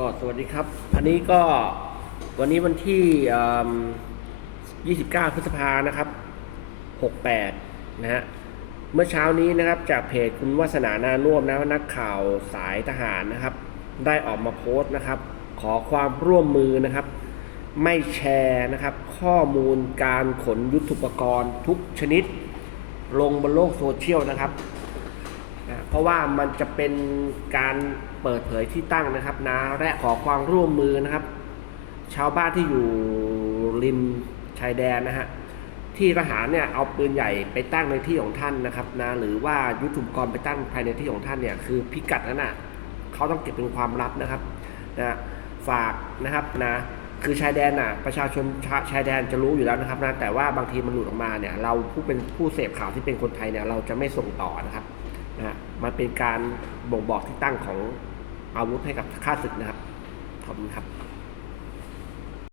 ก็สวัสดีครับ อันนี้ก็วันนี้วันที่ 29 พฤษภานะครับ 68 นะฮะ เมื่อเช้านี้นะครับจากเพจคุณวัสนานานุ่วมนะนักข่าวสายทหารนะครับ ได้ออกมาโพสต์นะครับ ขอความร่วมมือนะครับ ไม่แชร์นะครับ ข้อมูลการขนยุทธุปกรณ์ทุกชนิด ลงบนโลกโซเชียลนะครับ นะเพราะว่ามันจะเป็นการเปิดเผยที่ตั้งนะครับนะและขอความร่วมมือนะครับ ชาวบ้านที่อยู่ริมชายแดนนะฮะที่ทหารเนี่ยเอาปืนใหญ่ไปตั้งในที่ของท่านนะครับนะหรือว่ายุทธุปกรณ์ไปตั้งภายในที่ของท่านเนี่ยคือพิกัดนั้นน่ะเขาต้องเก็บเป็นความลับนะครับนะฝากนะครับนะคือชายแดนน่ะประชาชนชาชายแดนจะรู้อยู่แล้วนะครับนะแต่ว่าบางทีมันหลุดออกมาเนี่ยเราผู้เป็นผู้เสพข่าวที่เป็นคนไทยเนี่ยเราจะไม่ส่งต่อนะครับ มันเป็นการบ่งบอกที่ตั้งของอาวุธให้กับข้าศึกนะครับ ขอบคุณครับ